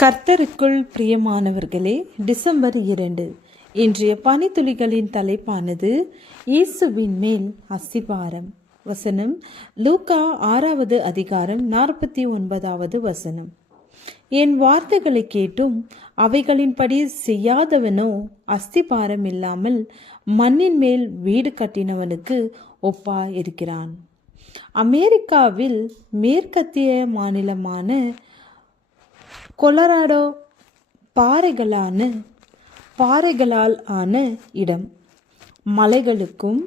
கர்த்தருக்குள் பிரியமானவர்களே, டிசம்பர் 2 இன்றைய பனித்துளிகளின் தலைப்பானது இயேசுவின் மேல் அஸ்திபாரம். வசனம் லூக்கா 6வது அதிகாரம் 49வது வசனம். என் வார்த்தைகளை கேட்டும் அவைகளின்படி செய்யாதவனோ அஸ்திபாரம் இல்லாமல் மண்ணின் மேல் வீடு கட்டினவனுக்கு ஒப்பா இருக்கிறான். அமெரிக்காவில் மேற்கத்திய மாநிலமான கொலராடோ பாறைகளால் ஆன இடம். மலைகளுக்கும்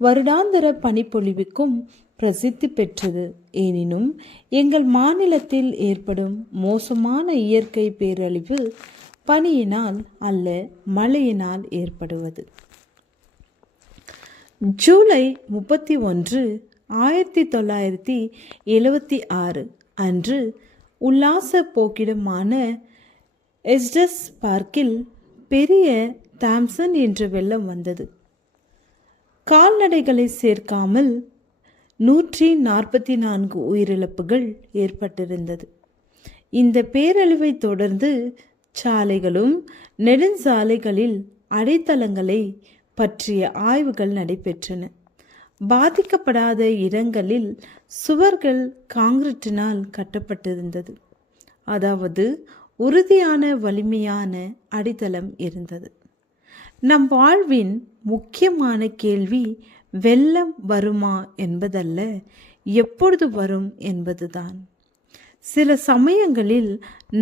வருடாந்திர பனிப்பொழிவுக்கும் பிரசித்தி பெற்றது. எனினும் எங்கள் மாநிலத்தில் ஏற்படும் மோசமான இயற்கை பேரழிவு பனியினால் அல்ல, மழையினால் ஏற்படுவது. ஜூலை 31, 1976 அன்று உல்லாச போக்கிடமான எஸ்டஸ் பார்க்கில் பெரிய தாம்சன் என்ற வெள்ளம் வந்தது. கால்நடைகளை சேர்க்காமல் 144 உயிரிழப்புகள் ஏற்பட்டிருந்தது. இந்த பேரழிவை தொடர்ந்து சாலைகளும் நெடுஞ்சாலைகளில் அடித்தளங்களை பற்றிய ஆய்வுகள் நடைபெற்றன. பாதிக்கப்படாத இடங்களில் சுவர்கள் காங்கிரீட்டினால் கட்டப்பட்டிருந்தது, அதாவது உறுதியான வலிமையான அடித்தளம் இருந்தது. நம் வாழ்வின் முக்கியமான கேள்வி வெள்ளம் வருமா என்பதல்ல, எப்பொழுது வரும் என்பதுதான். சில சமயங்களில்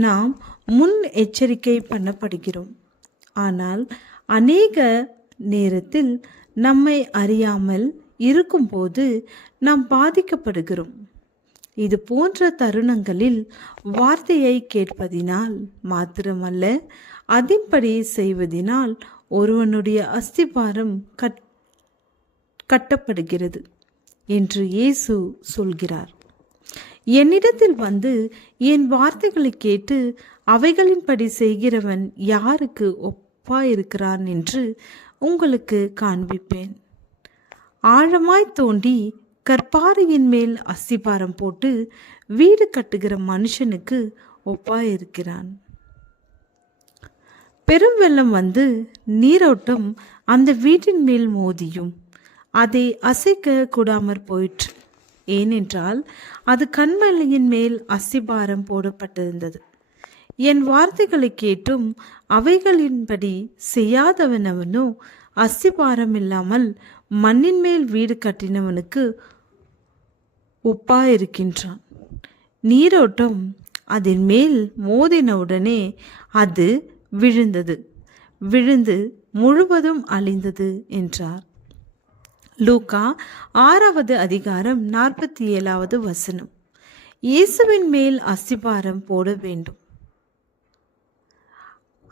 நாம் முன் எச்சரிக்கை பண்ணப்படுகிறோம், ஆனால் அநேக நேரத்தில் நம்மை அறியாமல் இருக்கும்போது நாம் பாதிக்கப்படுகிறோம். இது போன்ற தருணங்களில் வார்த்தையை கேட்பதினால் மாத்திரமல்ல, அதன்படி செய்வதினால் ஒருவனுடைய அஸ்திபாரம் கட்டப்படுகிறது என்று இயேசு சொல்கிறார். என்னிடத்தில் வந்து என் வார்த்தைகளை கேட்டு அவைகளின்படி செய்கிறவன் யாருக்கு ஒப்பாயிருக்கிறான் என்று உங்களுக்கு காண்பிப்பேன். ஆழமாய் தோண்டி கற்பாறையின் மேல் அஸ்திபாரம் போட்டு வீடு கட்டுகிற மனுஷனுக்கு ஒப்பாயிருக்கிறான். பெரும் வெள்ளம் வந்து நீரோட்டம் அந்த வீட்டின் மேல் மோதியும் அதை அசைக்க கூடாமற் போயிற்று. ஏனென்றால் அது கண்மலையின் மேல் அஸ்திபாரம் போடப்பட்டிருந்தது. என் வார்த்தைகளை கேட்டும் அவைகளின்படி செய்யாதவனவனோ அஸ்திபாரம் இல்லாமல் மண்ணின் மேல் வீடு கட்டினவனுக்கு ஒப்பாயிருக்கின்றான். நீரோட்டம் அதன் மேல் மோதினவுடனே அது விழுந்து முழுவதும் அழிந்தது என்றார். லூக்கா 6வது அதிகாரம் 47வது வசனம். இயேசுவின் மேல் அஸ்திபாரம் போட வேண்டும்.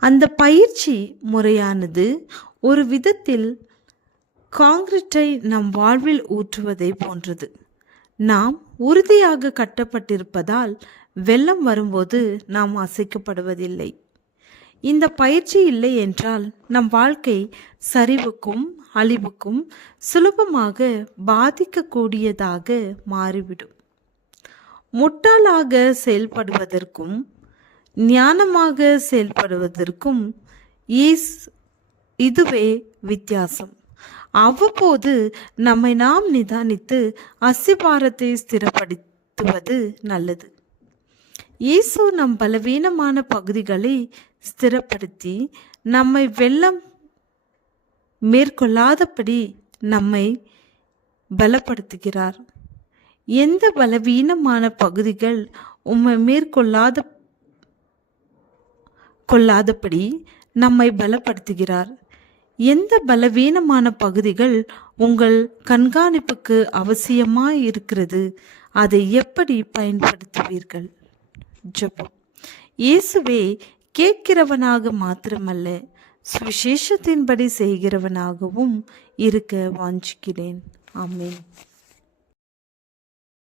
அந்த பயிற்சி முறையானது ஒரு விதத்தில் காங்கிரீட்டை நம் வாழ்வில் ஊற்றுவதை போன்றது. நாம் உறுதியாக கட்டப்பட்டிருப்பதால் வெள்ளம் வரும்போது நாம் அசைக்கப்படுவதில்லை. இந்த பயிற்சி இல்லை என்றால் நம் வாழ்க்கை சரிவுக்கும் அழிவுக்கும் சுலபமாக பாதிக்கக்கூடியதாக மாறிவிடும். முட்டாளாக செயல்படுவதற்கும் ஞானமாக செயல்படுவதற்கும் இதுவே வித்தியாசம். அவ்வப்போது நம்மை நாம் நிதானித்து அஸ்திபாரத்தை ஸ்திரப்படுத்துவது நல்லது. இயேசு நம் பலவீனமான பகுதிகளை ஸ்திரப்படுத்தி நம்மை வெள்ளம் மேற்கொள்ளாதபடி நம்மை பலப்படுத்துகிறார். எந்த பலவீனமான பகுதிகள் உம்மை கொள்ளாதபடி நம்மை பலப்படுத்துகிறார்? எந்த பலவீனமான பகுதிகள் உங்கள் கண்காணிப்புக்கு அவசியமாய் இருக்கிறது? அதை எப்படி பயன்படுத்துவீர்கள்? ஜெபம். இயேசுவே, கேட்கிறவனாக மாத்திரமல்ல, சுவிசேஷத்தின்படி செய்கிறவனாகவும் இருக்க வாஞ்சிக்கிறேன். ஆமென்.